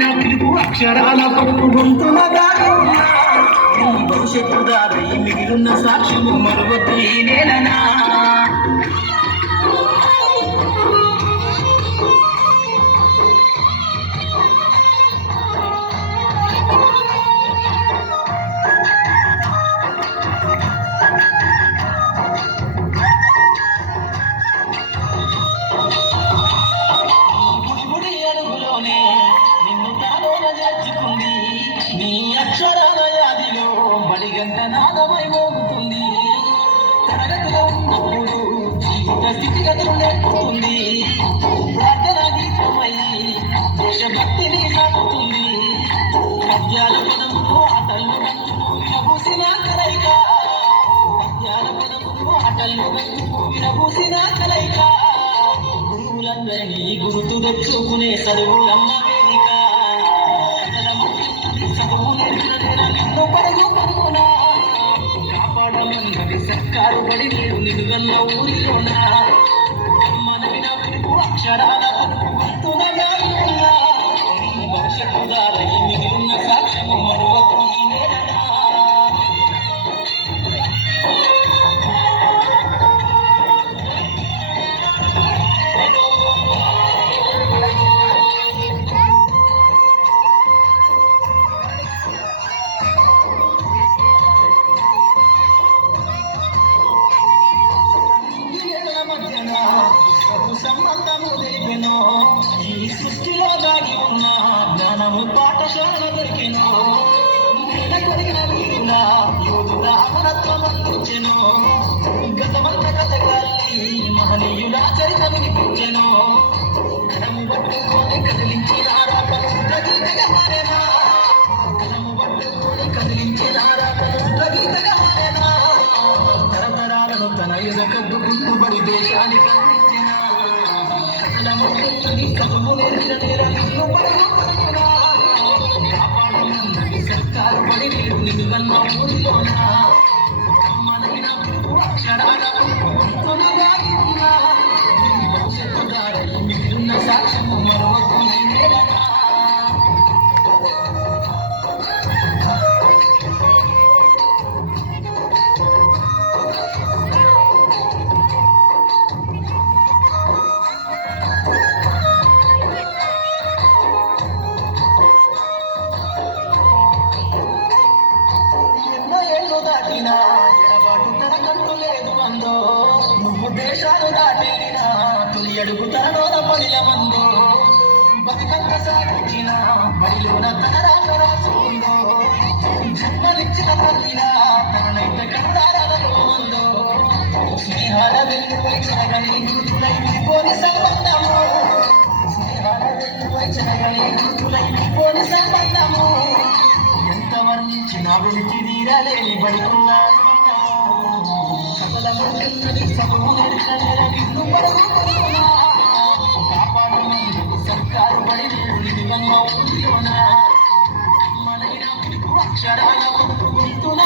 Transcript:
మనవిన పిలుపు అక్షరాల పలుకు గొంతున భవిష్యత్తు దారి మిగిలిన సాక్ష్యము మరువద్దు ఈ నేలనా నీ అక్షరాల యాదిలో బడిగంట నాదమై మోగుతుంది తరగతిలో ఉన్నప్పుడు జీవిత స్థితిగతులు నేర్పుతుంది ప్రార్థన గీతమై దేశభక్తిని సాగుతుంది పద్యాల పదములు ఆటలు వినబూసిన కలయిక పద్యాల పదములు ఆటలు వినబూసిన కలయిక గురువులందరినీ గుర్తు తెచ్చుకునే చదువులమ్మ వేదిక కాపాడమన్నది సర్కారు బడి నేడు నిలువన్న ఊరిలోనా మనవిన పిలుపు అక్షరాల భవిష్యత్తు దారి మిగిలిన సాక్ష్యము మరువకు ఈ నేలనా సంబంధము తెలిపెనో ఈ సృష్టిలో దాగి ఉన్న జ్ఞానము పాఠశాల దొరికెనో కొరిగిన వీరుల యోధుల అమరత్వం అందించెనో గతమంత కథగాల్ని మహనీయుల చరిత వినిపించెనో కలము పట్టుకొని కదిలించిన గీతగా మారేనా కలము పట్టుకొని కదిలించిన గీతగా మారేనా తరతరాలను తన ఎదకద్దుకుంటూ బడి దేశానికి సర్కారు పడి నేడు నిలువన్న ఊరిలోనా మనవిన అక్షరాల భవిష్యత్తు దారి మిగిలిన సాక్ష్యము మరొక ఎడబాటు తనకంటూ లేదు మందో నువ్వు దేశాలు దాటిన తొలి అడుగు తనలోన పడిన మందో బతికంత సాగించిన బడిలోన తన రాక రాసుకుందో జన్మనిచ్చిన తల్లిలా తననైతే కనుడారాలలో మందో స్నేహాల వెలుగుపై చెరగని గుర్తులై విడిపోని సంబంధము స్నేహాల వెలుగుపై చెరగని గుర్తులై విడిపోని సంబంధము ఎంత వర్ణించిన వెలికి తీరలేని బడికున్నారు సర్కారు బడి నిలువన్న ఊరిలోనా మనైన అక్షరాల గొంతున